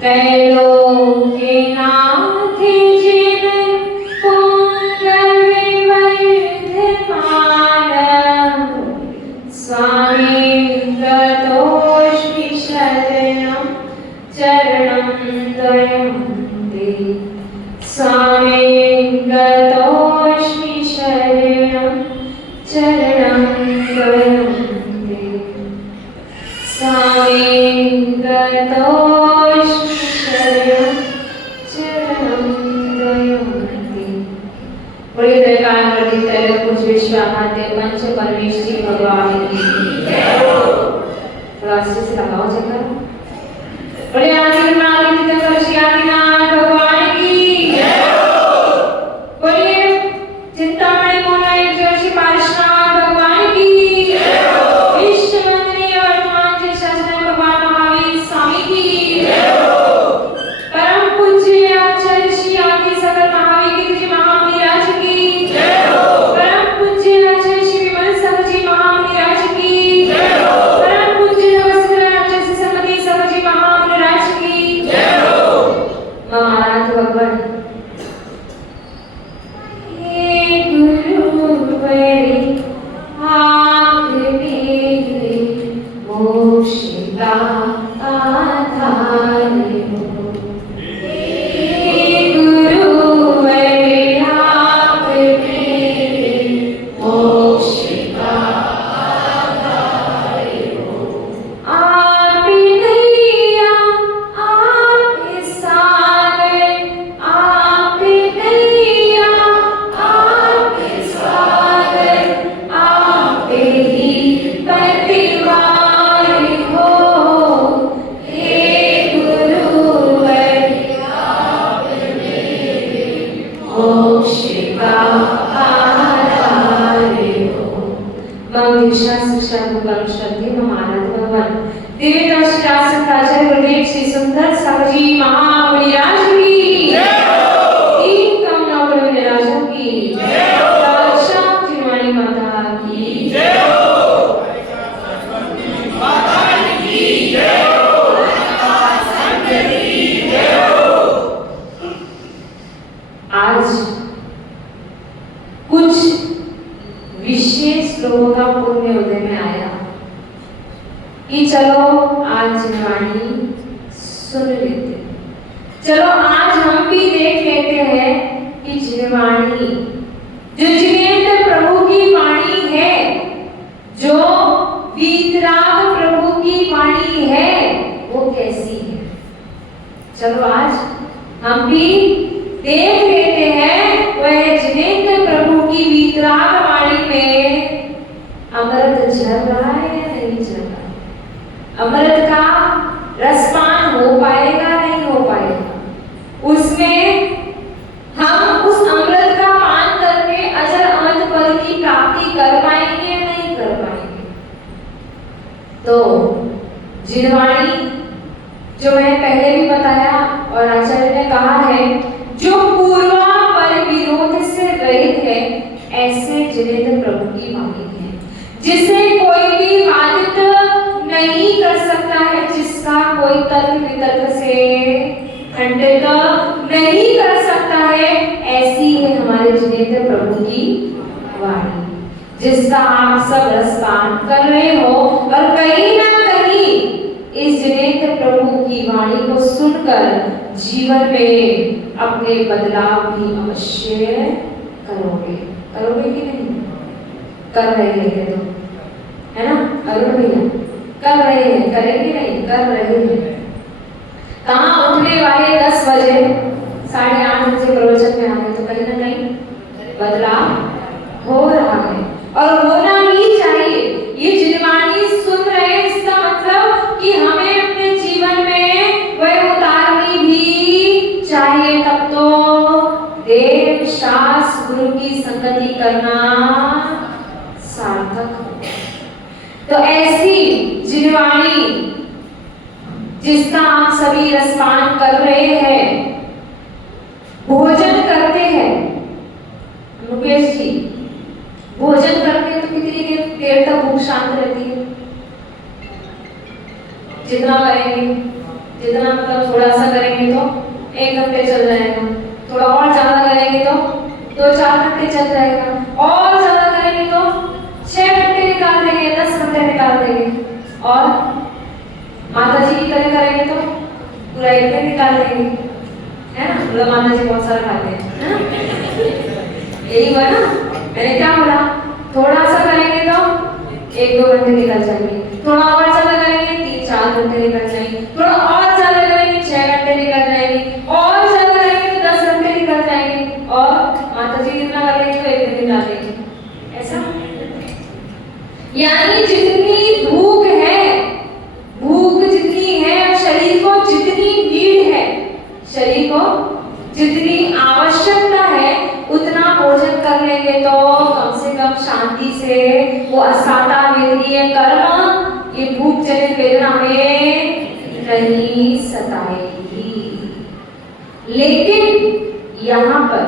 त्रैलोक्यनाथ जिन पुण्यविवर्धमान स्वामी गतोऽस्मि शरणं चरणं द्वयं ते स्वामी गतोऽस्मि शरणं चरणं द्वयं ते स्वामी गतोऽस्मि शरणं चरणं द्वयं ते। बोलिए त्रैकाल वर्धित त्रैलोक पूज्य विश्वमाते पंच परमेश्वरी भगवान की जय हो। थोड़ा अच्छे से लगाओ चक्कर। बोलिए आदिनाथ तीर्थंकर श्री आदिनाथ भगवान की जय हो। बोलिए चिंतामणि मोहन जोशी पार्श्वनाथ भगवान की जय हो। विश्व मंदिर वर्तमान जी शासन भगवान महावीर स्वामी की जय हो। परम पूज्य आचार्य श्री आदि सकल महावीर जी महावीराज की जय हो। परम पूज्य आचार्य श्री विमल साहब जी महावीराज की जय हो। परम पूज्य नमस्कार आचार्य श्री समति साहब जी महावीराज की जय हो। महाराज भगवान हे गुरुवरी आप मेरे मोक्ष का आधार हो। हे गुरुवरी आप मेरे मोक्ष का आधार हो। आप नैया आप सागर आप नैया आप सागर आप ही प्रतिवार हो। हे गुरुवरी आप मेरे मोक्ष का आधार हो। मम शास्त्र शब्द परम श्रद्धेय महाराज भगवान देवदास शास्त्र आचार्य गुरुदेव श्री सुंदर साहब जी महावीराज की जय हो। तीन कमला बड़े राजा की जय हो। शाम जिनवाणी माता की जय हो। माता की जय हो। संत की जय हो। आज कुछ विशेष लोगों का पुण्य उदय में आया कि चलो आज वाणी सुन लेते, चलो आज हम भी देख लेते हैं कि जिनवाणी जो जिनेंद्र प्रभु की वाणी है, जो वीतराग प्रभु की वाणी है, वो कैसी है। चलो आज हम भी देख लेते हैं वह जिनेंद्र प्रभु की वीतराग वाणी में अमृत झर रहा है या नहीं झर रहा। अमृत का रसपान हो पाएगा नहीं हो पाएगा, उसमें हम उस अमृत का पान करके अजर अमृत पद की प्राप्ति कर पाएंगे या नहीं कर पाएंगे। तो जिनवाणी जो मैंने पहले भी बताया और आचार्य ने कहा है, जो पूर्वापर विरोध से रहित है, ऐसे जिनेंद्र प्रभु की वाणी है, जिसे कोई भी बाधित नहीं कर सकता है, जिसका कोई तर्क वितर्क से खंडित नहीं कर सकता है। ऐसी है हमारे जिनेंद्र प्रभु की वाणी, जिसका आप सब रसपान कर रहे हो और कहीं ना कहीं इस जिनेंद्र प्रभु की वाणी को सुनकर जीवन में अपने बदलाव भी अवश्य करोगे। करोगे कि नहीं? कर रहे हैं तो, है ना अरुण भैया? कर रहे हैं, करेंगे नहीं? कर रहे हैं। कहाँ उठने वाले 10 बजे 8:30 बजे प्रवचन में आए तो कहीं ना कहीं बदलाव हो रहा है और होना ही चाहिए। ये जिनवाणी सुन रहे हैं, इसका मतलब कि हमें अपने जीवन में वह उतारनी भी चाहिए। तब तो देव शास्त्र गुरु की संगति करना सार्थक हो। तो ऐसी जिनवाणी जिसका आप सभी रसपान कर रहे हैं, भोजन करते हैं। मुकेश जी भोजन करते हैं तो कितनी देर तक भूख शांत रहती है? जितना करेंगे जितना मतलब थोड़ा सा करेंगे तो 1 घंटे चल जाएगा, थोड़ा और ज्यादा करेंगे तो 2-4 घंटे चल जाएगा, और ज्यादा करेंगे तो 6 घंटे निकाल देंगे, 10 घंटे निकाल देंगे, और माता जी की तरह करेंगे तो पूरा 1 दिन निकाल देंगे, है ना? मतलब माता जी बहुत सारा खाते हैं, यही हुआ ना? मैंने क्या बोला? थोड़ा सा करेंगे तो 1-2 घंटे निकल जाएंगे, थोड़ा और ज्यादा करेंगे 3-4 घंटे निकल जाएंगे, थोड़ा और ज्यादा करेंगे 6 घंटे निकल जाएंगे, और ज्यादा करेंगे तो 10 घंटे निकल जाएंगे, और माता जी जितना करेंगे तो 1 दिन निकाल देंगे। ऐसा यानी जितनी भूख जितनी है, शरीर को जितनी नीड है, शरीर को जितनी आवश्यकता है, उतना भोजन कर लेंगे तो कम से कम शांति से वो असाता वेदनीय कर्म, ये भूख जनित वेदना में नहीं सताएगी। लेकिन यहाँ पर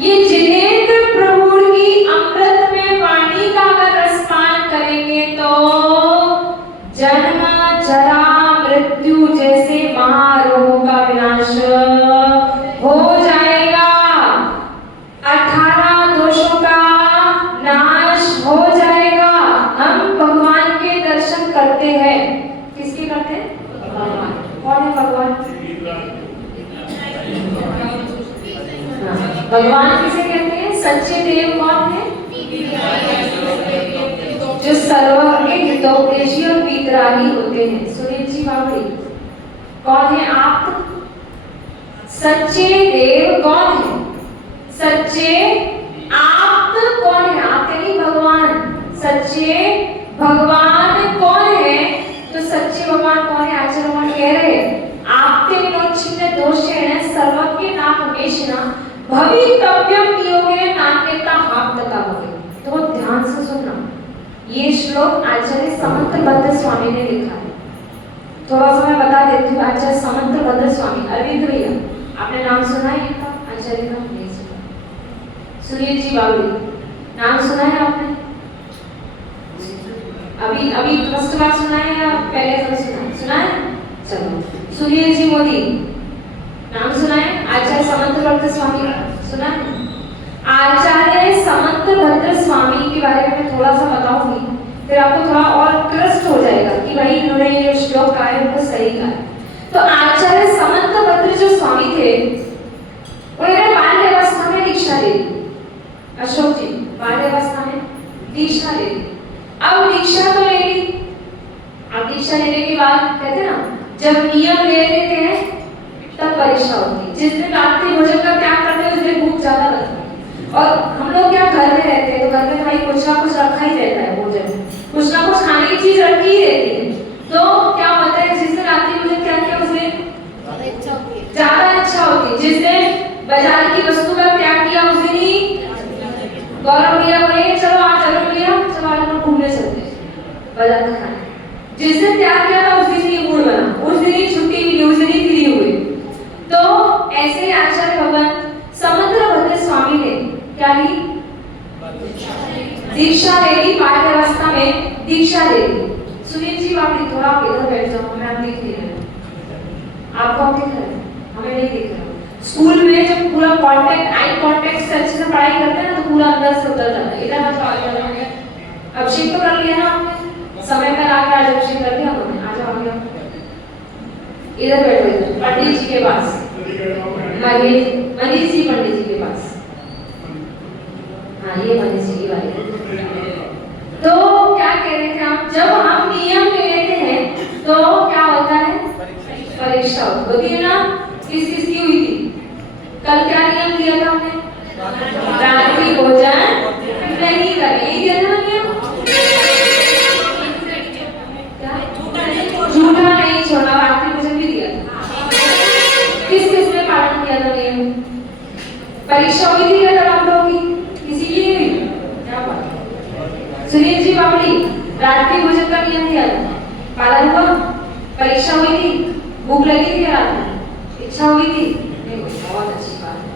ये जिनेंद्र प्रभु की अमृत में वाणी का अगर रसपान करेंगे तो जन्म जरा मृत्यु जैसे महारोगों का विनाश हो जाएगा, 18 दोषों का नाश हो जाएगा। हम भगवान के दर्शन करते हैं, किसके करते हैं? भगवान। कौन है भगवान? भगवान किसे कहते हैं? सच्चे देव कौन है? जो सर्वज्ञ हितोपदेशी और वितरागी होते हैं। सुनील जी बाबरी, कौन है आप? सच्चे देव कौन है? सच्चे आप कौन है? आप यानी भगवान। सच्चे भगवान कौन है? तो सच्चे भगवान कौन है? आचार्य भगवान कह रहे आपते विनोच्छिन्न दोषेण सर्वज्ञ नाम हमेशना भवितव्यम नियोगे नान्यता हाप्तता भवे। तो बहुत ध्यान से सुनना, ये श्लोक आचार्य समंतभद्र स्वामी ने लिखा है। थोड़ा सा मैं बता देती हूँ। आचार्य समंतभद्र स्वामी, अरविंद भैया, आपने नाम सुना है इनका? आचार्य का नहीं सुना। सुनील जी बावली, नाम सुना है आपने? अभी फर्स्ट बार सुना है या पहले से सुना है? सुना है? चलो, सुनील जी मोदी, नाम सुना है? आचार्य समंतभद्र स्वामी सुना है? आचार्य समंतभद्र स्वामी के बारे में मैं थोड़ा सा बताऊंगी, फिर आपको थोड़ा और ट्रस्ट हो जाएगा कि भाई इन्होंने ये श्लोक कहा है वो सही कहा है। तो आचार्य समंतभद्र जो स्वामी थे, उन्होंने बाल्यावस्था में दीक्षा ले ली। अशोक जी, बाल्यावस्था में दीक्षा ले ली। अब दीक्षा तो ले ली, अब दीक्षा लेने के बाद कहते हैं ना, जब नियम ले लेते हैं तब परीक्षा होती है। जिस दिन रात्रि भोजन का त्याग करते हैं उस दिन भूख ज्यादा लगती है। और हम लोग क्या घर में रहते हैं तो घर में भाई कुछ ना कुछ रखा ही रहता है, भोजन कुछ ना कुछ खाने की चीज रखी ही रहती है। तो क्या होता है, जिस दिन रात्रि भोजन क्या किया उस दिन ज्यादा इच्छा होती है। जिस दिन बाजार की वस्तु का त्याग किया उस दिन ही गौरव भैया बोले चलो आज चलो भैया, चलो आज हम घूमने चलते हैं बाजार का खाने। जिस दिन त्याग किया था उस दिन ही मूड बना, उस दिन ही छुट्टी मिली, उस दिन ही फ्री हुए। तो ऐसे आचार्य भगवान समंतभद्र स्वामी ने क्या ली? दीक्षा ले ली। बाल्यावस्था में दीक्षा ले ली। सुनील जी बाबरी, थोड़ा आप इधर बैठ जाओ, हमें आप देख नहीं रहे। आपको आप दिख रहे हैं, हमें नहीं दिख रहा। स्कूल में जब पूरा कांटेक्ट, आई कांटेक्ट से अच्छे से पढ़ाई करते हैं ना तो पूरा अंदर से उतर जाता है। इधर मत आओ, अभिषेक तो कर लिया ना आपने, समय पर आके आज अभिषेक कर दिया हमने। आ जाओ आगे, इधर बैठो, इधर पंडित जी के पास, मनीष जी पंडित जी के पास। हाँ, ये मनीष जी की बात। तो क्या कह रहे थे आप? जब हम नियम लेते हैं तो क्या होता है? परीक्षा होती है ना। किस किस की हुई थी? कल क्या नियम दिया था हमने? रात्रि भोजन नहीं करना, ये दिया था नियम। झूठा नहीं छोड़ना, रात्रि भोजन भी दिया था। किस किस ने पालन किया था नियम? परीक्षा हुई थी क्या आप लोगों की? किसी की नहीं हुई? क्या बात? सुनील जी बावली, रात्रि भोजन का नियम दिया था, पालन हुआ? परीक्षा हुई थी? भूख लगी थी रात में? इच्छा हुई थी? नहीं, बहुत अच्छी बात है।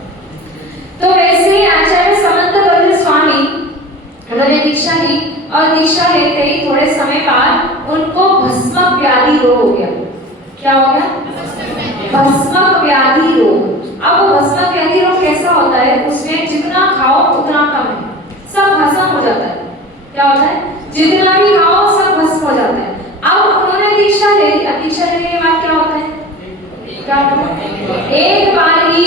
तो वैसे ही आचार्य समंतभद्र स्वामी, उन्होंने दीक्षा ली और दीक्षा लेते ही थोड़े समय बाद उनको भस्म व्याधि रोग हो गया। क्या हो गया? भस्मक व्याधि रोग। अब वो भस्मक व्याधि रोग कैसा होता है? उसमें जितना खाओ उतना कम है, सब भस्म हो जाता है। क्या होता है? जितना भी खाओ सब भस्म हो जाता है। अब उन्होंने दीक्षा ले ली। अब दीक्षा लेने के बाद क्या होता है? क्या होता है? एक बार ही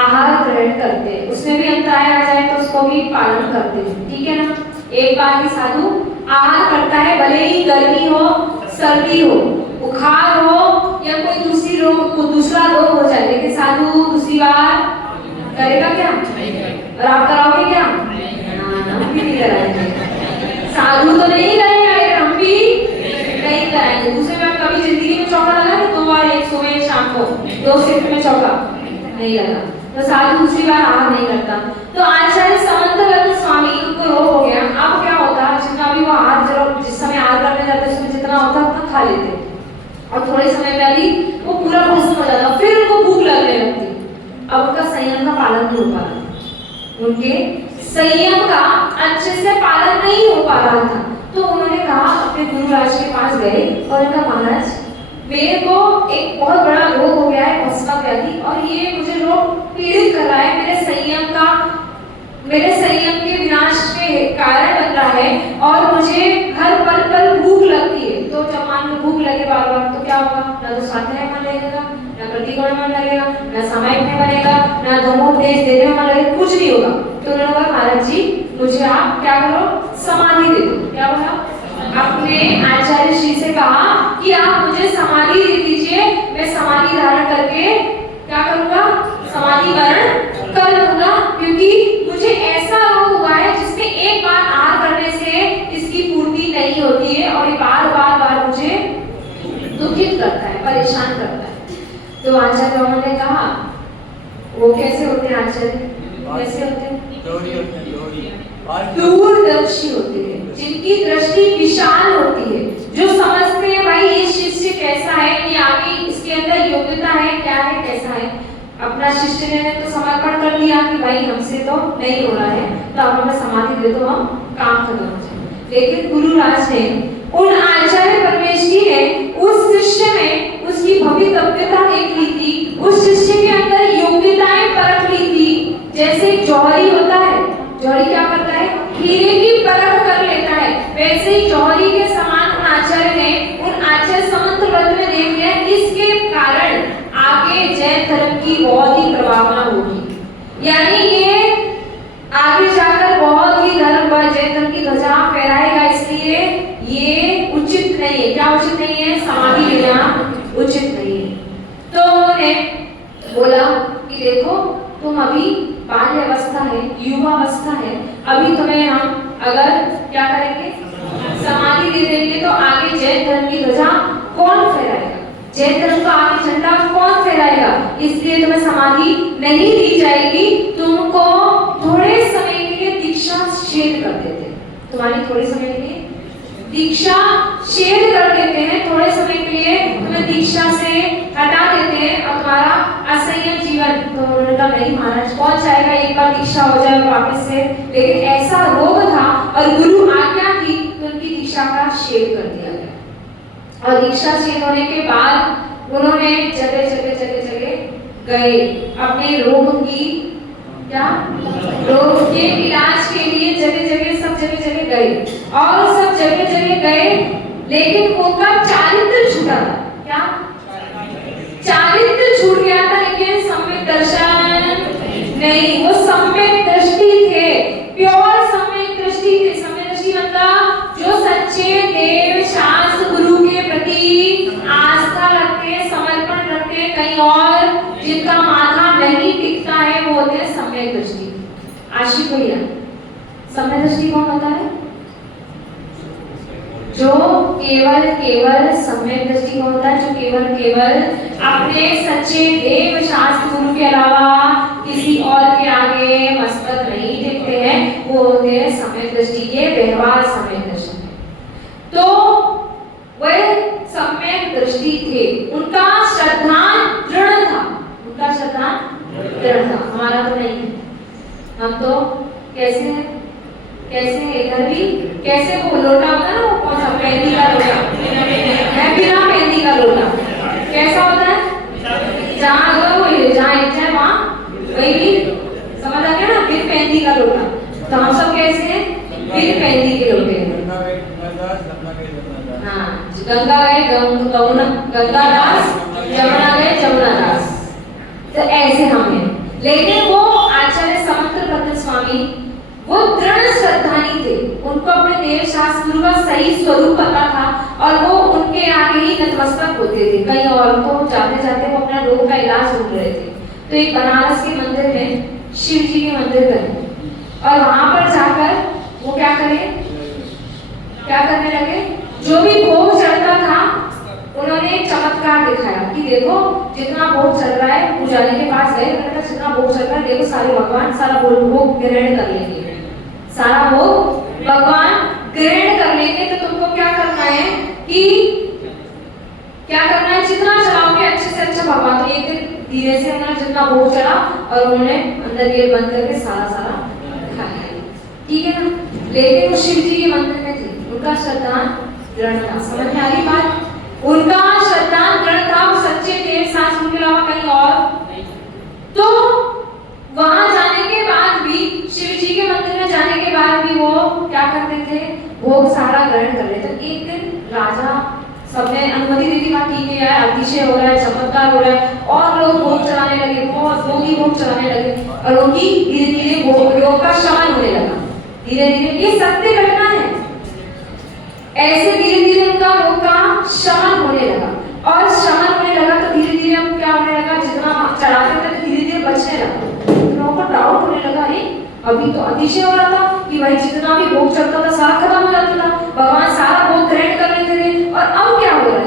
आहार ग्रहण करते हैं, उसमें भी अंतराय आ जाए तो उसको भी पालन करते हैं, ठीक है ना? एक बार ही साधु आहार करता है, भले ही गर्मी हो, सर्दी हो, बुखार हो या कोई दूसरा रोग हो जाए, लेकिन साधु दूसरी बार करेगा क्या? और आप कराओगे क्या? हम भी नहीं कराएंगे। साधु तो नहीं कराएंगे, हम भी नहीं कराएंगे। दूसरे बार कभी जिंदगी में चौका लगा कि 2 बार, एक सुबह एक शाम को 2 शिफ्ट में चौका नहीं लगा, तो साधु दूसरी बार आहार नहीं करता। तो आचार्य समंतव्रत स्वामी को रोग हो गया। अब क्या होता है? जितना भी वो आहार, चलो जिस समय आहार करने जाते उसमें जितना होता उतना खा लेते और थोड़े समय में ही वो पूरा भस्म हो जाता, फिर उनको भूख लगने लगती। अब उनका संयम का पालन नहीं हो पा रहा, उनके संयम का अच्छे से पालन नहीं हो पा रहा था। तो उन्होंने कहा, अपने गुरुराज के पास गए और उनका महाराज मेरे को एक बहुत बड़ा रोग हो गया है, भस्मक व्याधि, और ये मुझे रोग पीड़ित कर रहा है, मेरे संयम के विनाश के कारण बन रहा है और मुझे हर पल पल भूख लगती है। तो जब मान लो भूख लगे बार बार तो क्या होगा? ना तो स्वाध्याय मन लगेगा, ना प्रतिकोण मन लगेगा, ना सामायिक में बनेगा, ना धर्मोपदेश देने में मन लगेगा, कुछ नहीं होगा। तो उन्होंने कहा, महाराज जी मुझे आप क्या करो, समाधि दे दो। क्या बोला? अपने आचार्य श्री से कहा कि आप मुझे समाधि दे दीजिए, मैं समाधि धारण करके क्या करूंगा? समाधि वर्ण कर लूंगा, क्योंकि मुझे ऐसा रोग हुआ है जिसमें एक बार आहार करने से इसकी पूर्ति नहीं होती है और ये बार बार मुझे दुखित करता है, परेशान करता है। तो आचार्य ने कहा, वो कैसे होते हैं आचार्य? कैसे होते हैं? दूरदर्शी होते हैं, जिनकी दृष्टि विशाल होती है, जो समझते हैं भाई ये शिष्य कैसा है, ये आगे इसके अंदर योग्यता है, क्या है, कैसा है। अपना शिष्य ने तो समर्पण कर दिया कि भाई हमसे तो नहीं हो रहा है, तो अब हमें समाधि दे दो, हम काम खत्म हो जाए। लेकिन गुरुराज ने, उन आचार्य परमेश्वरी ने उस शिष्य में उसकी भवितव्यता देख ली थी, उस शिष्य के अंदर योग्यताएं परख ली थी। जैसे जौहरी होता है, जौहरी क्या करता है? हीरे की परख कर लेता है, वैसे ही जौहरी के समान उन आचार्य ने उन आचार्य समंतव्रत में देख लिया, इसके कारण आगे जैन धर्म की बहुत ही प्रभावना होगी, यानी ये आगे जाकर बहुत ही धर्म पर जैन धर्म की ध्वजा फहराएगा, इसलिए ये उचित नहीं है। क्या उचित नहीं है? समाधि लेना उचित नहीं है। तो उन्होंने बोला कि देखो तुम अभी बाल्य अवस्था है, युवा अवस्था है, अभी तुम्हें हम अगर क्या करेंगे? समाधि दे देंगे तो आगे जैन धर्म की ध्वजा कौन फहराएगा? जैन धर्म का आगे झंडा कौन फहराएगा? इसलिए तुम्हें समाधि नहीं दी जाएगी, तुमको थोड़े समय के लिए दीक्षा शेड कर देते हैं, तुम्हारी थोड़े समय के लिए दीक्षा शेड कर देते हैं, थोड़े समय के लिए तुम्हें दीक्षा से हटा देते हैं और तुम्हारा असंयम जीवन। तो उन्होंने कहा नहीं महाराज, कौन चाहेगा एक बार दीक्षा हो जाए वापस से, लेकिन ऐसा रोग था और गुरु आज्ञा थी तो उनकी दीक्षा का शेड कर दिया गया। और दीक्षा शेड होने के बाद उन्होंने जगह गए अपने रोग की रोग के इलाज के लिए, सब जगह गए और सब जगह गए, लेकिन उनका चारित्र छूटा था। क्या चारित्र छूट गया था, लेकिन सम्यक दर्शन नहीं, वो सम्यक दृष्टि थे, प्योर सम्यक दृष्टि थे। सम्यक दृष्टि मतलब जो सच्चे देव शास्त्र गुरु के प्रति आस्था रखते, समर्पण रखते, कहीं और जिनका माथा नहीं टिकता है, वो होते हैं सम्यक दृष्टि। आशिक भैया, सम्यक दृष्टि कौन होता है? जो केवल सम्यक दृष्टि होता है, जो केवल अपने सच्चे देव शास्त्र गुरु के अलावा किसी और के आगे मस्तक नहीं टिकते हैं, वो होते हैं सम्यक दृष्टि के व्यवहार सम्यक दृष्टि। तो वह सम्यक दृष्टि थे, उनका श्रद्धान दृढ़ था, हमारा तो नहीं है। हम तो कैसे हैं? इधर भी कैसे वो लोटा होता है ना, वो कौन सा मेहंदी का लोटा है, बिना मेहंदी का लोटा, तो हम सब कैसे हैं? बिन मेहंदी के लोटे हैं। हाँ, गंगा गए गंगादास, जमुना गए जमुनादास। तो ऐसे हम हैं। लेकिन वो आचार्य समंतभद्र स्वामी वो दृढ़ श्रद्धानी थे। उनको अपने देव शास्त्र गुरु का सही स्वरूप पता था और वो उनके आगे ही नतमस्तक होते थे। कई और तो जाते जाते वो अपना रोग का इलाज ढूंढ रहे थे। तो एक बनारस के मंदिर में शिव जी के मंदिर में और वहां पर जाकर वो क्या करने लगे? जो भी भोग चढ़ता था उन्होंने एक चमत्कार दिखाया कि देखो जितना भोग चल रहा है, पुजारी के पास गए, उन्होंने कहा जितना भोग चल रहा है देखो सारे भगवान सारा भोग ग्रहण कर लेंगे, सारा भोग भगवान ग्रहण कर लेंगे। तो तुमको क्या करना है कि जितना चढ़ाओगे अच्छे से अच्छा भगवान। तो एक दिन धीरे से उन्होंने जितना भोग चढ़ा और उन्होंने अंदर गेट बंद करके सारा खाया, ठीक है ना। लेकिन वो शिव जी के मंदिर में थे, उनका श्रद्धान दृढ़ था। समझ में आ रही बात? उनका श्रद्धान दृढ़ था, वो सच्चे देव शास्त्र के अलावा कहीं और। तो वहां जाने के बाद भी, शिव जी के मंदिर में जाने के बाद भी वो क्या करते थे? भोग सारा ग्रहण कर लेते। एक दिन राजा सबने अनुमति दे दी, ठीक है यार अतिशय हो रहा है, चमत्कार हो रहा है, और लोग भोग चढ़ाने लगे, बहुत लोग ही भोग चढ़ाने लगे और उनकी धीरे धीरे रोग का शमन होने लगा। धीरे धीरे ये सत्य घटना है। ऐसे धीरे धीरे उनका रोग का शमन होने लगा और शमन होने लगा तो धीरे धीरे अब क्या होने लगा? जितना चढ़ाते थे तो धीरे धीरे बचने लगा। लोगों को डाउट होने लगा, नहीं अभी तो अतिशय हो रहा था कि भाई जितना भी भोग चढ़ता था सारा खत्म हो जाता था, भगवान सारा भोग ग्रहण कर लेते थे, और अब क्या हो रहा है?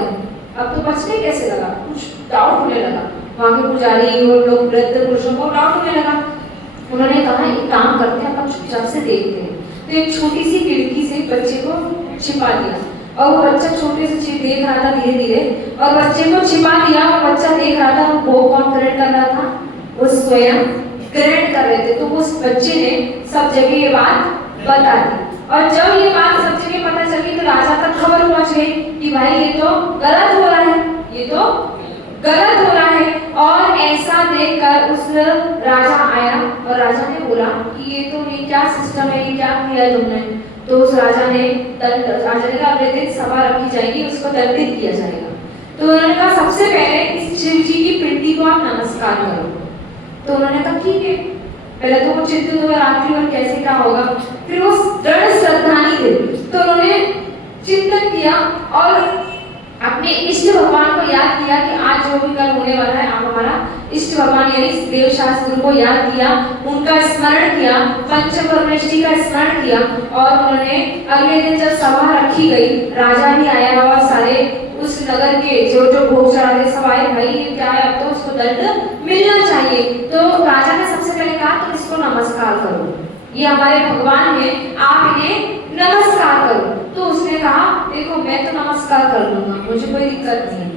अब तो बचने कैसे लगा? कुछ डाउट होने लगा। वहां के पुजारी और लोग वृद्ध पुरुषों को डाउट होने लगा। उन्होंने कहा एक काम करते हैं, अपन चुपचाप से देखते हैं। तो एक छोटी सी खिड़की से बच्चे को छिपा दिया और वो बच्चा छोटे से देख रहा था धीरे धीरे, और बच्चे को छिपा दिया और बच्चा देख रहा था वो भोग कौन ग्रहण कर रहा था? वो स्वयं ग्रहण कर रहे थे। तो उस बच्चे ने सब जगह ये बात बता दी और जब ये बात सब जगह पता चली तो राजा तक खबर पहुंच गई कि भाई ये तो गलत हो रहा है, ये तो गलत हो रहा है। और ऐसा देखकर उस राजा आया और राजा ने बोला कि ये तो ये क्या सिस्टम है, ये क्या किया तुमने? तो उस राजा ने कहा अगले दिन सभा रखी जाएगी, उसको दंडित किया जाएगा। तो उन्होंने कहा सबसे पहले इस शिव जी की पिंडी को आप नमस्कार करो। तो उन्होंने कहा ठीक है। पहले तो वो चिंतित हुए रात्रि में कैसे क्या होगा, फिर वो दृढ़ श्रद्धानी थे तो उन्होंने चिंतन किया और अपने इष्ट भगवान को याद किया कि आज जो भी कल होने वाला है, आप हमारा इष्ट भगवान यानी देव शास्त्र गुरु को याद किया, उनका स्मरण किया, पंचपरमेष्ठी का स्मरण किया। और उन्होंने अगले दिन जब सभा रखी गई, राजा भी आया और सारे उस नगर के जो भोग चढ़ाते सब आए, भाई ये क्या है, अब तो उसको दंड मिलना चाहिए। तो राजा ने सबसे पहले कहा तुम इसको नमस्कार करो, ये हमारे भगवान हैं, आप इन्हें नमस्कार करो। तो उसने कहा देखो मैं तो नमस्कार कर लूंगा, मुझे कोई दिक्कत नहीं,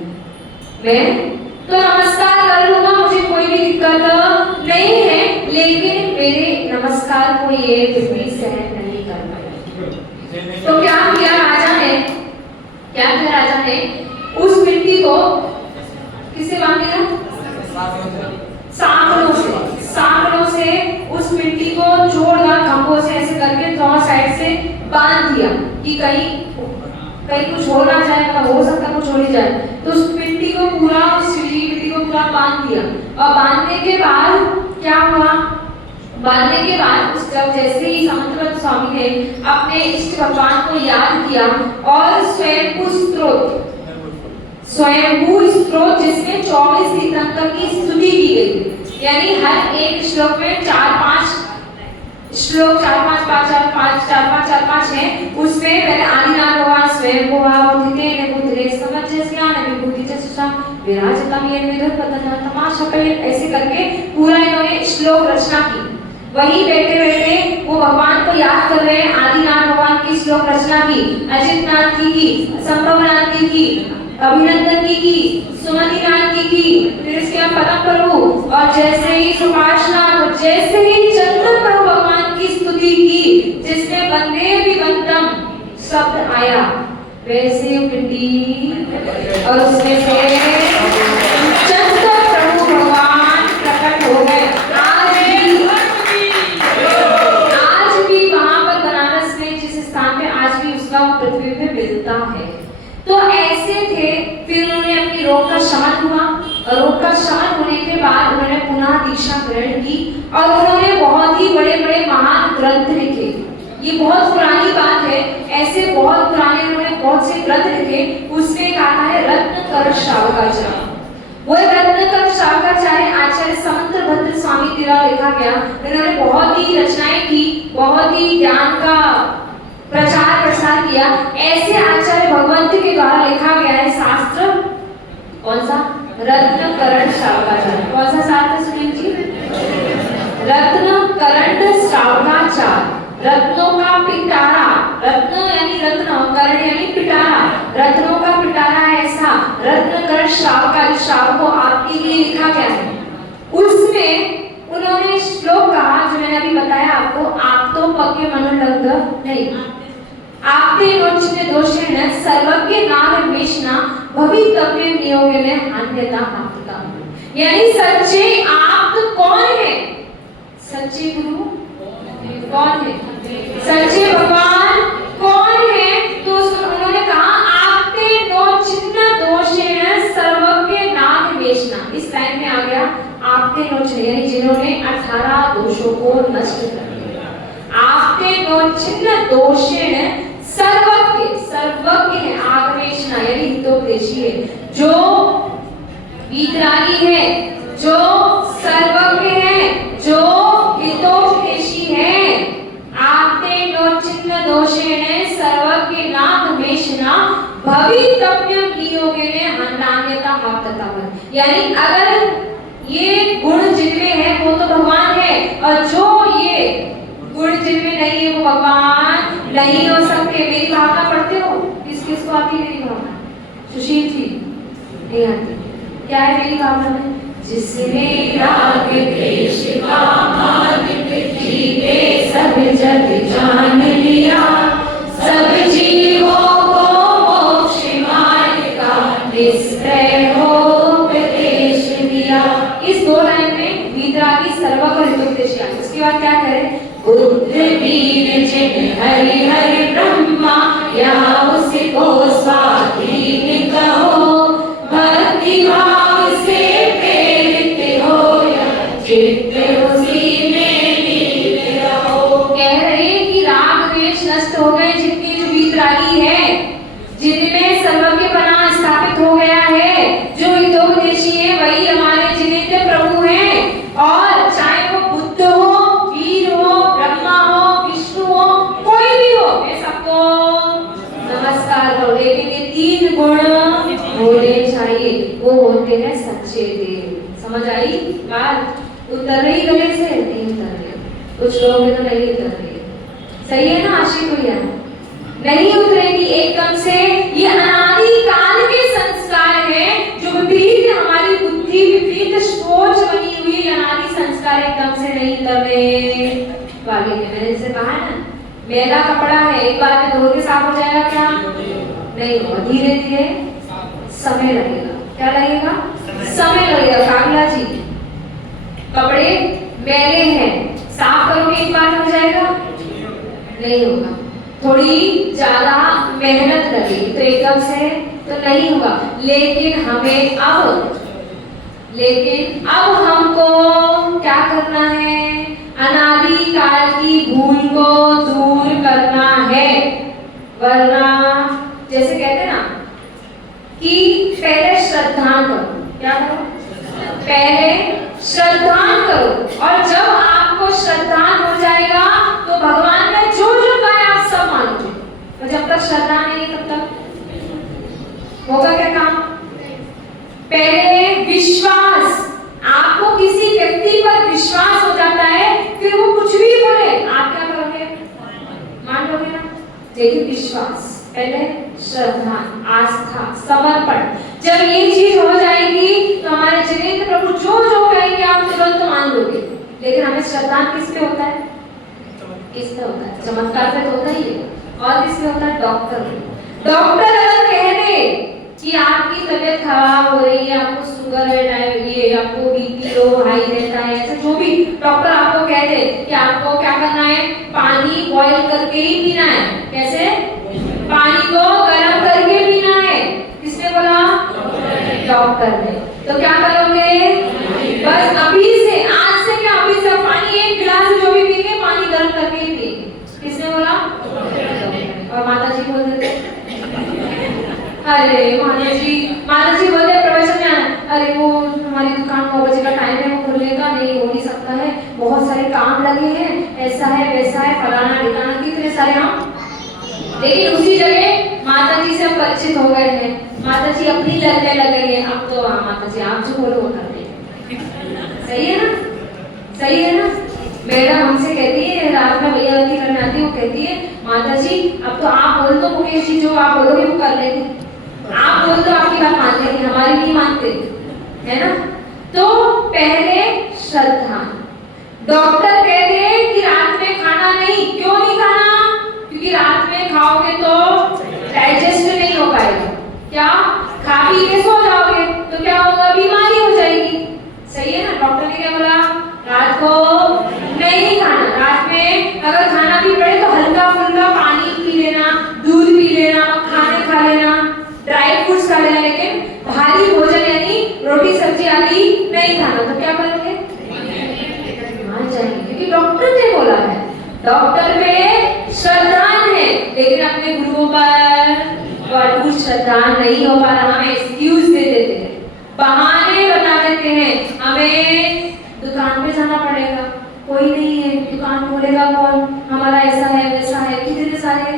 मैं तो नमस्कार कर लूंगा, मुझे कोई भी दिक्कत नहीं है, लेकिन मेरे नमस्कार को ये भी सहन नहीं कर पाया। तो क्या किया राजा ने उस मिट्टी को किससे बांध दिया? सांकड़ों से उस मिट्टी को जोड़कर खंभों से ऐसे करके दोनों साइड से बांध दिया कि कहीं कुछ हो ना जाए, मतलब हो सकता कुछ हो नहीं जाए। तो उस मिट्टी को पूरा बांध दिया और बांधने के बाद क्या हुआ? बांधने के बाद उस जब जैसे ही समंतभद्र स्वामी ने अपने इष्ट भगवान को याद किया और स्वयंभू स्त्रोत जिसमें 24 तीर्थंकर की स्तुति की गई, यानी हर एक श्लोक में 4-5 श्लोक 4-5 है। उसमें पहले आदिनाथ भगवान स्वयं को आहुतिते ने पुत्रे समज्जस्यान विभूति चक्षुषा विराजतम येन विदुर पतन तमाशा ऐसे करके पूरा इन्होंने श्लोक रचना की। वही बैठे बैठे वो भगवान को याद कर रहे हैं। आदिनाथ भगवान की श्लोक रचना की, अजितनाथ की, संभवनाथ की, अभिनंदन की, सुमति नाथ की, फिर इसके बाद पदम प्रभु और जैसे ही सुभाषनाथ, जैसे ही चंद्र प्रभु भगवान की स्तुति की जिसमें वंदे विवंदम शब्द आया, वैसे पिंडी और उसमें से चंद्र प्रभु भगवान प्रकट हो गए। आज भी का शमन हुआ, रोग का शमन होने के बाद उन्होंने पुनः दीक्षा ग्रहण की और उन्होंने बहुत ही बड़े बड़े महान ग्रंथ लिखे। ये बहुत पुरानी बात है, ऐसे बहुत पुराने उन्होंने बहुत से ग्रंथ लिखे। उसमें कहा है रत्नकर श्रावकाचार्य, वो रत्नकर श्रावकाचार्य आचार्य समंतभद्र स्वामी द्वारा लिखा गया। इन्होंने बहुत ही रचनाएं की, बहुत ही ज्ञान का प्रचार प्रसार किया। ऐसे आचार्य भगवंत के द्वारा लिखा गया है शास्त्र, कौन सा? रत्नकरण श्रावकाचार्य। कौन सा शास्त्र सुनील जी? रत्नकरण श्रावकाचार्य। रत्नों का पिटारा, रत्न यानी रत्न, करण यानी पिटारा, रत्नों का पिटारा ऐसा रत्नकरण श्रावकाचार्य, श्राव को आपके लिए लिखा गया है। उसमें उन्होंने श्लोक कहा जो मैंने अभी बताया आपको, आप तो पक्के मनोलंग नहीं, आपते नोचने दोषेण सर्वज्ञ नागमेशना भवितव्य नियोगे में अन्यथा आपता। यानी सच्चे आप कौन है? सच्चे गुरु कौन है? सच्चे भगवान कौन है? तो उन्होंने कहा आपते नोचने दोषेण सर्वज्ञ नागमेशना। इस लाइन में आ गया आपते नोचने, यानी जिन्होंने 18 दोषों को नष्ट कर दिया। आपते नोचने दोषेण सर्वज्ञ, सर्वज्ञ है, आगमेशना यानी हितोपदेशी है, जो वीतरागी है, जो सर्वज्ञ है, जो हितोपदेशी है। आपते नोचिन्न दोषेण सर्वज्ञ नागमेशना भवितव्यं नियोगेन हन्नान्यता आपतता। यानी अगर ये गुण जिनमें है वो तो भगवान है, और जो ये गुण जिनमें नहीं है वो भगवान नहीं हो सकते। मेरी भावना पढ़ते हो? किस किस को आती है मेरी भावना? सुशील जी नहीं आती। क्या है मेरी भावना में? जिसने राग द्वेष कामादि जीवे सब जग जान लिया, सब जीवों को मोक्ष मार्ग का निश्चय हो उपदेश दिया। इस दो लाइन में वीतरागी सर्वज्ञ हितोपदेश किया। उसके बाद क्या करें? बुद्ध वीर जिन हरि हरि ब्रह्मा या उसको स्वाधीन कहो, भक्ति भाव से प्रेरित हो चित्त उसी में लीन रहो। कह रहे हैं कि राग द्वेष नष्ट हो गए, जिनके जो वीतरागी है, जिनमें सर्वज्ञपना स्थापित हो गया है, जो हितोपदेशी है, वही हमारे जिनेन्द्र प्रभु हैं। और चाहे वो बुद्ध हो, वीर हो, ब्रह्मा हो, विष्णु हो, कोई भी हो, मैं सबको नमस्कार करो। लेकिन ये 3 गुण होने चाहिए, वो होते हैं सच्चे देव। समझ आई बात? उतर रही गले से? नहीं उतर रही, कुछ लोग तो नहीं उतर रही। सही है ना आशिक भैया? नहीं उतरेगी एकदम से। ये अनादि काल के संस्कार हैं, जो विपरीत हमारी बुद्धि, विपरीत सोच बनी हुई अनादि संस्कार एकदम से नहीं उतरने वाले हैं। मैंने जैसे कहा ना, मैला कपड़ा है, एक बार में धो के साफ हो जाएगा क्या? नहीं होगा, धीरे धीरे समय लगेगा। क्या लगेगा? समय लगेगा। कागला जी, कपड़े मैले हैं, साफ करोगे एक बार हो जाएगा? नहीं होगा, थोड़ी ज्यादा मेहनत लगेगी, तो एकदम से तो नहीं होगा। लेकिन अब हमको क्या करना है? अनादि काल की भूल को दूर करना है। वरना जैसे कहते हैं ना कि पहले श्रद्धान करो। क्या करो? पहले श्रद्धान करो, और जब आपको श्रद्धान हो जाएगा तो भगवान ने जो जो कहा आप सब मानोगे। और जब तक श्रद्धा नहीं है तब तक होगा क्या काम? पहले विश्वास, आपको किसी व्यक्ति पर विश्वास हो जाता है, फिर वो कुछ भी बोले आप क्या करोगे? मान लोगे ना। लेकिन विश्वास पहले, श्रद्धा, आस्था, समर्पण, जब ये चीज हो जाएगी तो हमारे जिनेन्द्र प्रभु जो जो कहेंगे आप तुरंत मान लोगे। लेकिन हमें श्रद्धा किस पे होता है? किस पे होता है? चमत्कार पे तो होता ही है। और किस पे होता है? डॉक्टर। डॉक्टर अगर कह दे कि आपकी तबीयत खराब हो रही है, आपको शुगर है, ये आपको बीपी लो हाई रहता है, ऐसे जो भी डॉक्टर आपको कह दे कि आपको क्या करना है? पानी बॉईल करके ही पीना है। कैसे? पानी को गर्म करके पीना है। किसने बोला? डॉक्टर में। तो क्या करोगे? बस अभी से, आज से क्या, अभी से पानी एक गिलास जो भी पिएंगे पानी गर्म करके ही पिएंगे। किसने बोला? और माता जी बोल देते, अरे माता जी बोलते प्रवचन में, अरे वो हमारी दुकान 9 बजे का टाइम है, वो खुलने का नहीं, हो नहीं सकता है, बहुत सारे काम लगे हैं, ऐसा है वैसा है, फलाना ठिकाना, कितने सारे हम। लेकिन उसी जगह माता जी से हम परिचित हो गए हैं, माता जी अपनी लगने लग गई है, अब तो माता जी आप जो बोलो वो कर देंगे। सही है ना? सही है ना? मैडम हमसे कहती है, रात में भैया आरती करने आती है, वो कहती है माता जी अब तो आप बोल दो मुकेश जी, जो आप बोलोगे वो कर लेंगे, आप बोल दो आपकी बात मान लेंगे, हमारी नहीं मानते, है ना? तो पहले श्रद्धा। डॉक्टर कहते हैं कि रात में खाना नहीं, क्यों नहीं खाना? क्योंकि रात में खाओगे तो डाइजेस्ट नहीं हो पाएगा। क्या? खा पी के सो जाओगे तो क्या होगा? बीमारी हो जाएगी। सही है ना? डॉक्टर ने क्या बोला? रात को नहीं खाना, रात में अगर खाना भी पड़े तो हल्का फुल्का पानी पी लेना, दूध पी लेना, खाने खा लेना, ड्राई फ्रूट्स खा लेना, लेकिन भारी भोजन यानी रोटी सब्जी आदि नहीं खाना। तो क्या करोगे? मान जाएंगे, क्योंकि डॉक्टर ने बोला है। डॉक्टर में श्रद्धान है, लेकिन अपने गुरुओं पर भरपूर श्रद्धान नहीं हो पा रहा, हमें एक्सक्यूज दे देते हैं, बहाने बता देते हैं, हमें दुकान पे जाना पड़ेगा, कोई नहीं है, दुकान खोलेगा कौन, हमारा ऐसा है वैसा है, कितने सारे।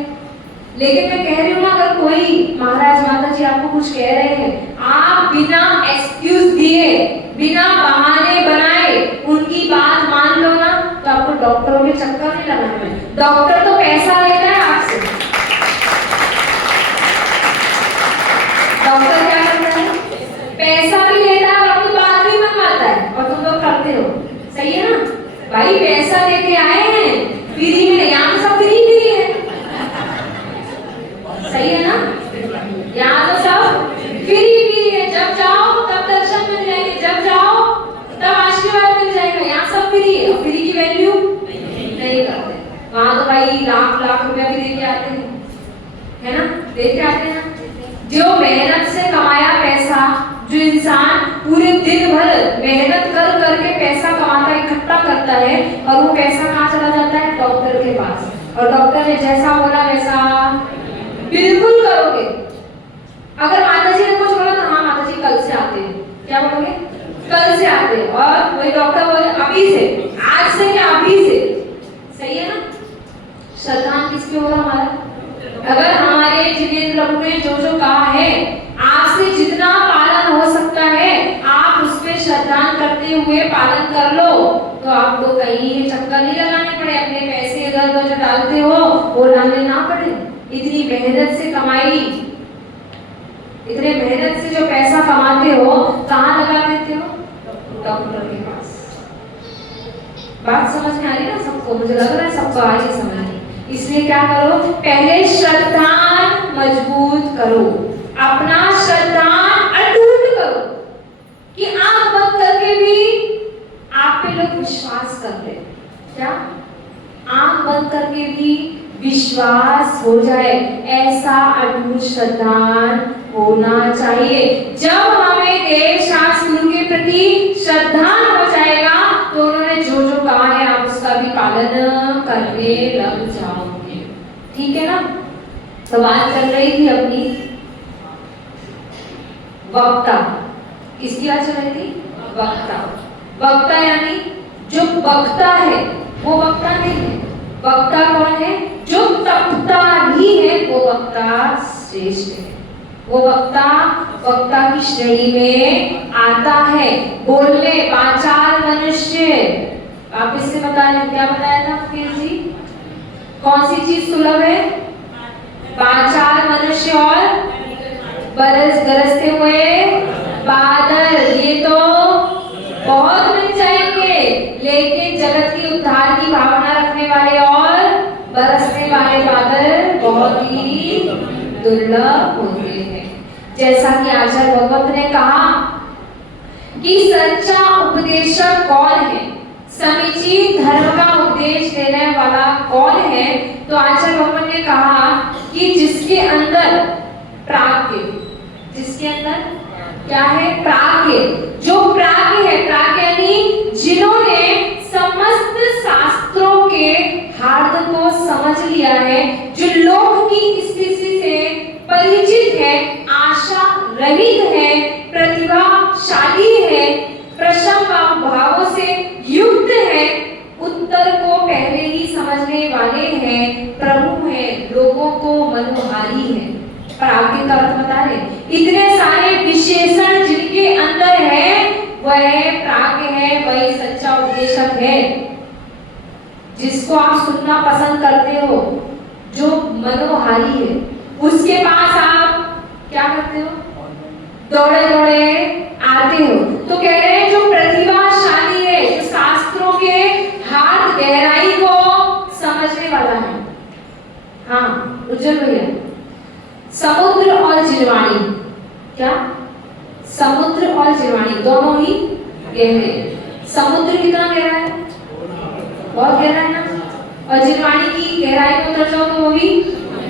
लेकिन मैं कह रही हूँ ना, अगर कोई महाराज माता जी आपको कुछ कह रहे हैं, आप बिना एक्सक्यूज दिए, बिना बहाने बनाए उनकी बात मान लो ना, तो आपको डॉक्टरों के चक्कर नहीं लगाना है। डॉक्टर तो पैसा लेता है आपसे। डॉक्टर क्या करता है? पैसा भी लेता है और आपकी बात भी मनवाता है, और तुम लोग करते हो। सही है ना भाई? पैसा लेके आए हैं, फ्री में, यहाँ तो सब फ्री है। सही है ना? यहाँ तो सब फ्री है, जब जाओ तब दर्शन मिल जाएंगे, जब जाओ तब आशीर्वाद मिल जाएगा, यहाँ सब फ्री है। और फ्री की वैल्यू नहीं करते। वहां तो भाई लाख लाख रुपया भी देके आते हैं, है ना? देके आते हैं। जो मेहनत से कमाया पैसा, जो इंसान पूरे दिन भर मेहनत कर करके पैसा कमाता है, इकट्ठा करता है, और वो पैसा कहाँ चला जाता है? डॉक्टर के पास। और डॉक्टर ने जैसा बोला वैसा बिल्कुल करोगे। अगर माता जी ने कुछ बोला तो हाँ माता जी कल से आते हैं, क्या बोलोगे? कल से आते हैं। और वही डॉक्टर बोले अभी से, आज से क्या, अभी से। सही है ना? श्रद्धा किस पे होगा हमारा? अगर हमारे जिनेंद्र प्रभु ने जो जो कहा है, आपसे जितना पालन हो सकता है आप उसमें श्रद्धान करते हुए पालन कर लो, तो आपको कहीं चक्कर नहीं लगाने पड़े, अपने पैसे इधर उधर जो डालते हो वो डालने ना पड़े। इतनी मेहनत से कमाई, इतने मेहनत से जो पैसा कमाते हो, कहाँ लगा देते हो? डॉक्टर के पास। बात समझ में आ रही है ना सबको? मुझे लग रहा है सबको आ रही समझ। इसलिए क्या करो? पहले श्रद्धान मजबूत करो, अपना श्रद्धान अटूट करो, कि आंख बंद करके भी आप पे लोग विश्वास कर ले। क्या? आंख बंद करके भी विश्वास हो जाए, ऐसा अटूट श्रद्धान होना चाहिए। जब हमें देव शास्त्र गुरु के प्रति श्रद्धान हो जाएगा, तो उन्होंने जो जो कहा है आप उसका भी पालन करने लग जाओगे। ठीक है ना? तो बात चल रही थी अपनी वक्ता। किसकी बात चल रही थी? वक्ता। वक्ता यानी जो वक्ता है वो वक्ता नहीं है। वक्ता कौन है? जो तपता भी है वो वक्ता श्रेष्ठ है। वो वक्ता की श्रेणी में आता है। बोलने वाचाल मनुष्य। आप इससे बता रहे, क्या बताया था फिर जी? कौन सी चीज सुलभ है? वाचाल मनुष्य और गरजते हुए बादल। ये तो बहुत मिल जाएंगे, लेकिन जगत के उद्धार की भावना रखने वाले और बरसने वाले बादल बहुत ही दुर्लभ होते हैं। जैसा कि आचार्य भगवत ने कहा कि सच्चा उपदेशक कौन है, समीचीन धर्म का उपदेश देने वाला कौन है, तो आचार्य भगवत ने कहा कि जिसके अंदर प्राज्ञ, जिसके अंदर क्या है? प्राज्ञ। जो प्राज्ञ है, प्राज्ञ यानी जिन्होंने समस्त शास्त्रों के हार्द को समझ लिया है, जो लोक की स्थिति से परिचित है, आशा रहित है, प्रतिभाशाली है, प्रशम भावों से युक्त है, उत्तर को पहले ही समझने वाले हैं, प्रभु है, लोगों को मनोहारी है। प्राज्ञ का अर्थ बता रहे, इतने सारे विशेषण जिनके अंदर है, वह प्राज्ञ है, वही सच्चा उपदेशक है, जिसको आप सुनना पसंद करते हो, जो मनोहारी है, उसके पास आप क्या करते हो? दौड़े दौड़े आते हो। तो कह रहे हैं जो प्रतिभाशाली है, जो शास्त्रों के हार्द गहराई को समझने वाला है। हाँ उज्जवल भैया, समुद्र और जिनवाणी, क्या? समुद्र और जिनवाणी दोनों ही गहरे। समुद्र कितना गहरा है? बहुत गहरा है ना। और जिनवाणी की गहराई में उतर जाओ तो वो भी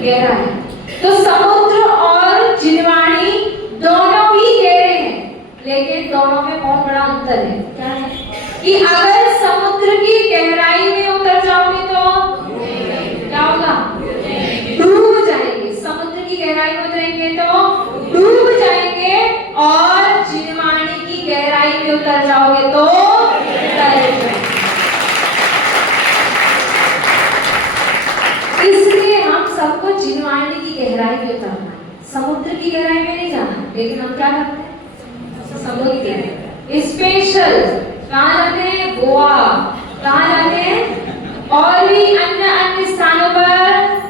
गहरा है। तो समुद्र और जिनवाणी दोनों ही गहरे हैं, लेकिन दोनों में बहुत बड़ा अंतर है। क्या है? कि अगर समुद्र की गहराई में उतर जाओगे तो क्या होगा? डूब जाएंगे। समुद्र की गहराई में उतरेंगे तो डूब जाएंगे, और जिनवाणी की गहराई में उतर जाओगे तो इसलिए हम सबको जिनवाणी की गहराई में उतरना है, समुद्र की गहराई में नहीं जाना। लेकिन हम क्या करते हैं? समुद्र स्पेशल कहाँ जाते हैं? गोवा। कहाँ जाते हैं? और भी अन्य अन्य स्थानों पर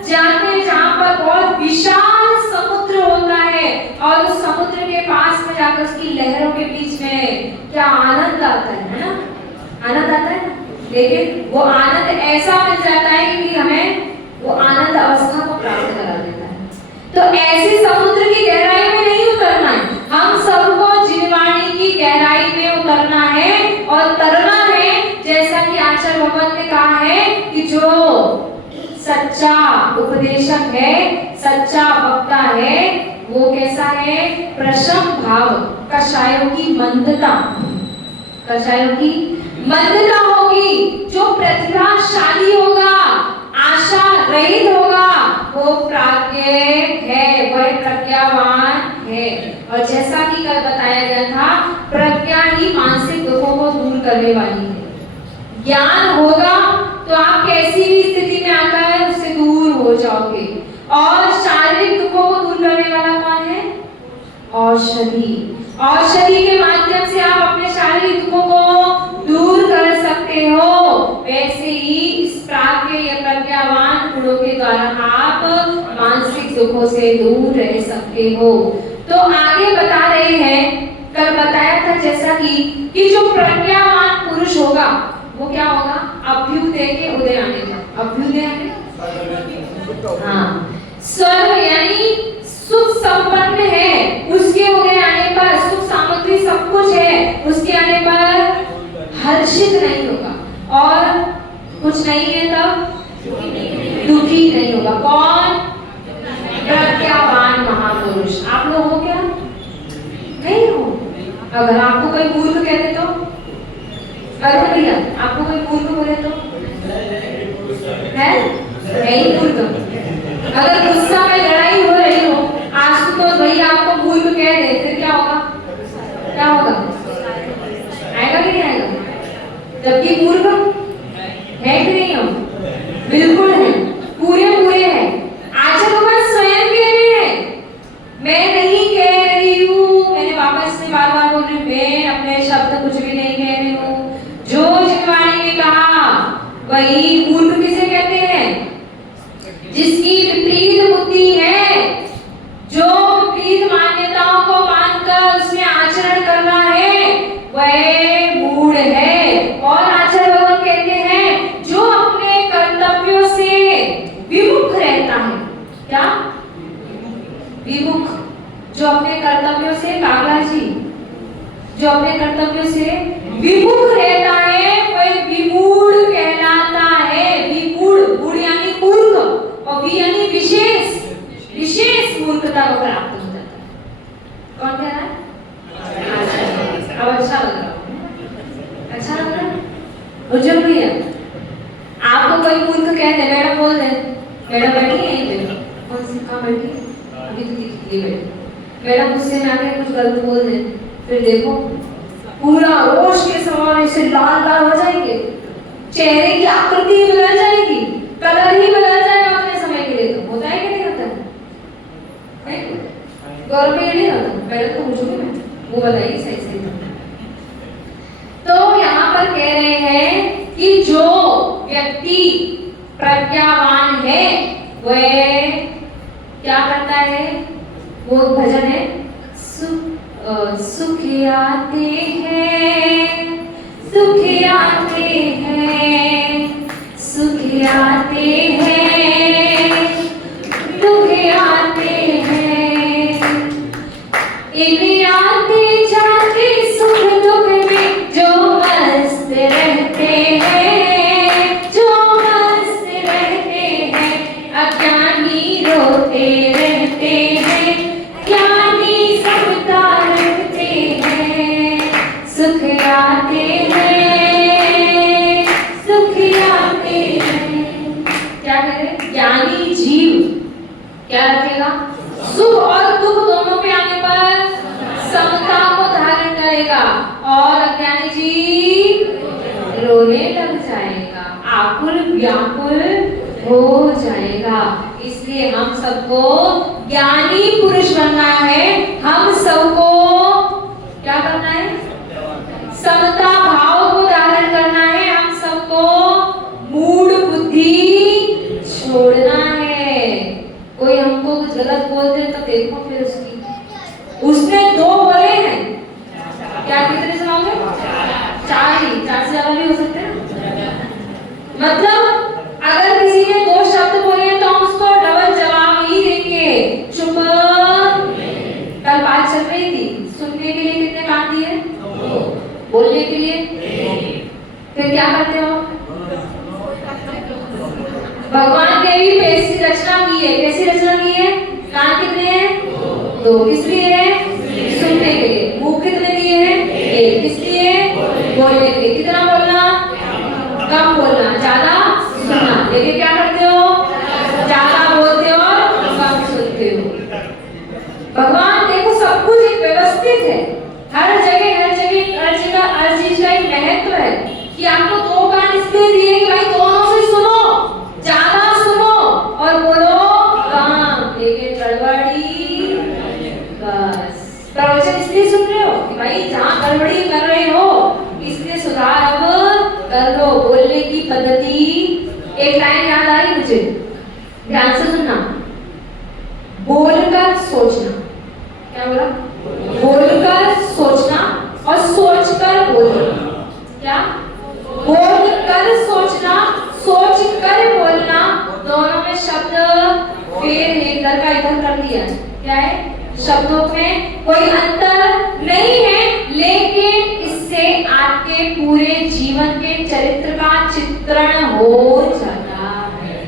जाते हैं जहाँ पर बहुत विशाल समुद्र होता है, और उस समुद्र के पास में जाकर उसकी लहरों के बीच में क्या आनंद आता है ना? आनंद आता है। लेकिन वो आनंद ऐसा मिल जाता है कि हमें वो आनंद अवस्था को प्राप्त करा देता है। तो ऐसे समुद्र की गहराई में नहीं उतरना है, हम सबको जिनवाणी की गहराई में उतरना है और तरना है। जैसा कि आचार्य भगवत ने कहा है कि जो सच्चा उपदेशक है, सच्चा वक्ता है, वो कैसा है? प्रशम भाव, कषायों की मंदता, कषायों की मंदता होगी। जो प्रतिभाशाली होगा, आशा रहित होगा, वो प्राज्ञ है, वह प्रज्ञावान है। और जैसा कि कल बताया गया था, प्रज्ञा ही मानसिक दुखों को दूर करने वाली है। ज्ञान होगा तो आप कैसी भी स्थिति में आकर उससे दूर हो जाओगे। और शारीरिक दुखों को दूर करने वाला कौन है? औषधि। औषधि के माध्यम से आप अपने शारीरिक दुखों को दूर कर सकते हो। वैसे ही इस प्राज्ञ या प्रज्ञावान गुणों के द्वारा आप मानसिक दुखों से दूर रह सकते हो। तो आगे बता रहे हैं, कल बताया था जैसा कि जो प्रज्ञावान पुरुष होगा वो क्या होगा? अभ्युदय के उदय आने का। अभ्युदय हाँ, स्वर्ग यानी सुख संपन्न है, उसके उदय आने पर सुख सामग्री सब कुछ है, उसके आने पर हर्षित नहीं होगा। और कुछ नहीं है तब दुखी नहीं होगा। कौन? प्रज्ञावान महापुरुष। आप लोग हो क्या? नहीं हो। अगर आपको कोई मूर्ख कहते तो, अरे भैया आपको कोई मूर्ख बोले तो है नहीं मूर्ख। अगर गुस्सा में लड़ाई हो रही हो, आज तो भैया आपको मूर्ख कह दे, फिर क्या होगा? क्या होगा? आएगा कि नहीं आएगा? जबकि मूर्ख है कि नहीं? हम बिल्कुल है, पूरे पूरे हैं। आचार्य भगवान स्वयं कह रहे हैं, मैं नहीं कह रही हूँ, मैंने वापस से बार बार बोल रही हूँ, मैं अपने शब्द कुछ भी नहीं कह रही हूँ। जो जिनवाणी ने कहा वही मूर्ख किसे कहते हैं? जिसकी विपरीत बुद्धि है, जो विपरीत मान्यताओं को मानकर उसमें आचरण कर रहा है, वह मूढ़ है। और आचार्य भगवान कहते हैं जो अपने कर्तव्यों से विमुख रहता है, क्या? विमुख। जो अपने कर्तव्यों से, कागला जी, जो अपने कर्तव्यों से विमुख रहता है वह विमूढ़ कहलाता है। विमूढ़, मूढ़ यानी मूर्ख, और वि यानी विशेष, विशेष मूर्खता को प्राप्त हो जाता है। कौन कह रहा है? अब अच्छा लग रहा है, अच्छा लग रहा है। उज्जवल भैया आपको कोई मूर्ख कह दे, मैडम बोल दे, मैडम बैठी है यहीं पे, कौन सी कहाँ बैठी, अभी तो दिखती है बैठी, मैडम मुझसे में आके कुछ गलत बोल दे, फिर देखो पूरा रोश के समान ऐसे लाल लाल हो जाएंगे, चेहरे की आकृति ही बदल जाएगी, कलर ही बदल जाएगा अपने समय के लिए। तो होता है कि नहीं होता है? गौरव में नहीं होता, पहले तो पूछूंगी मैं, वो बताइए सही सही। तो यहाँ पर कह रहे हैं कि जो व्यक्ति प्रज्ञावान है वह क्या करता है, वो भजन है, सुख आते हैं, सुख आते हैं, सुख आते हैं, दुख आते हैं, इन आते जाते सुख दुख में जो मस्त रहते हैं, जो मस्त रहते हैं, अज्ञानी रोते रहते हैं, ज्ञानी समता रखते हैं, सुख आते हैं, सुख आते हैं। क्या करें? ज्ञानी जीव क्या रखेगा? सुख और दुख दोनों पे आने पर समता को धारण करेगा, और अज्ञानी जीव रोने लग जाएगा, आकुल व्याकुल हो जाएगा। इसलिए हम सबको ज्ञानी पुरुष बनना है, हम सबको क्या करना है? समता भाव को धारण करना है, हम सबको मूढ़ बुद्धि छोड़ना है। कोई हमको कुछ गलत बोलते तो देखो फिर उसने दो बोले हैं, क्या कितने सुनाओगे? चार ही, चार से ज्यादा भी हो सकते हैं। मतलब अगर किसी ने दो शब्द बोले तो हम उसको डबल जवाब ही देंगे। चुप, कल बात चल रही थी, सुनने के लिए कितने कान दिए? बोलने के लिए फिर क्या करते हो? भगवान ने भी ऐसी रचना की है, कैसी रचना की है? कान कितने हैं? दो, किस लिए है? सुनने के लिए। मुंह कितने दिए हैं? एक, किस लिए? बोलने के लिए। कितना बोलना? कम बोलना, ज्यादा सुनना। लेकिन क्या करते हो? ज्यादा बोलते हो और कम सुनते हो। भगवान देखो सब कुछ एक व्यवस्थित है, हर जगह हर चीज का एक महत्व है कि आपको दो कान इसलिए दिए कि भाई दोनों से सुनो, ज्यादा सुनो और बोलो कम, लेकिन गड़बड़ी बस। प्रवचन इसलिए सुन रहे हो कि भाई जहाँ गड़बड़ी कर रहे हो इसलिए सुधार अब कर लो। बोलने की पद्धति, एक लाइन याद आई मुझे, ध्यान से सुनना, बोलकर सोचना। क्या बोला? बोलकर सोचना और सोचकर बोलना। क्या? बोलकर सोचना, सोचकर बोलना, दोनों में शब्द फेर इधर का इधर कर दिया। क्या है? शब्दों में कोई अंतर नहीं है, लेकिन इससे आपके पूरे जीवन के चरित्र का चित्रण हो जाता है।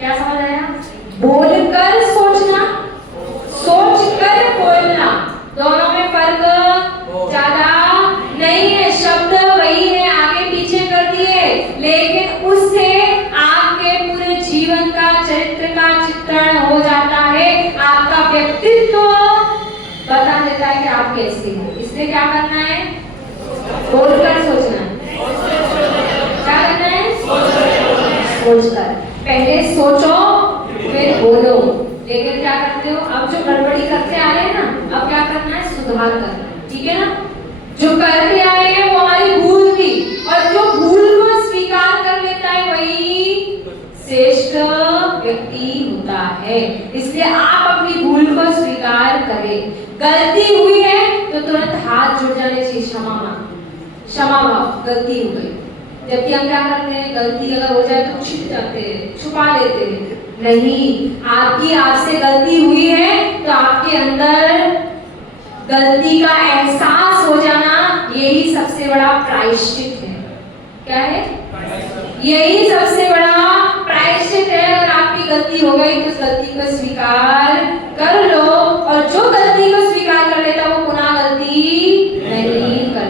क्या समझ आया? बोलकर सोचना, सोचकर बोलना, दोनों में फर्क ज्यादा नहीं है। शब्द वही है, आगे पीछे कर दिए, लेकिन उससे आपके पूरे जीवन का चरित्र का चित्रण हो जाता है। आपका व्यक्तित्व बता देता है कि आप कैसे हो। इसलिए क्या करना है? बोलकर सोचना है। क्या करना है? सोचकर। पहले सोचो फिर बोलो। लेकिन क्या करते हो? अब जो गड़बड़ी करते आ रहे हैं ना, अब क्या करना है? सुधार करना है। ठीक है ना? जो करते आए हैं वो हमारी भूल थी, और जो भूल को स्वीकार कर लेता है वही श्रेष्ठ व्यक्ति होता है। इसलिए आप अपनी भूल को स्वीकार करें। गलती हुई है तो तुरंत हाथ जुड़ जाने चाहिए, क्षमा मांगो, क्षमा भाव, गलती हो गई। जबकि हम क्या करते हैं? गलती अगर हो जाए तो छिप जाते हैं, छुपा लेते हैं। नहीं, आपसे गलती हुई है तो आपके अंदर गलती का एहसास हो जाना, यही सबसे बड़ा प्रायश्चित है। क्या है? यही सबसे बड़ा प्रायश्चित है। अगर आपकी गलती हो गई तो गलती को स्वीकार कर लो, और जो गलती को स्वीकार कर लेता वो पुनः गलती नहीं कर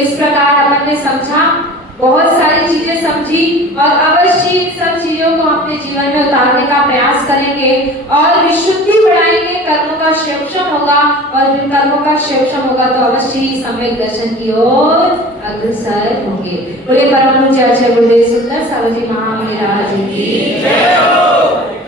इस प्रकार अपन ने समझा, बहुत सारी चीजें समझी और अवश्य इन सब चीजों को अपने जीवन में उतारने का प्रयास करेंगे और विशुद्धि बढ़ाएंगे, कर्मों का क्षेम होगा और फिर कर्मों का क्षेम होगा तो अवश्य ही सम्यक दर्शन की ओर अग्रसर होंगे। बोले परम पूज्य आचार्य गुरुदेव सुंदर सावजी महाराज की जय हो।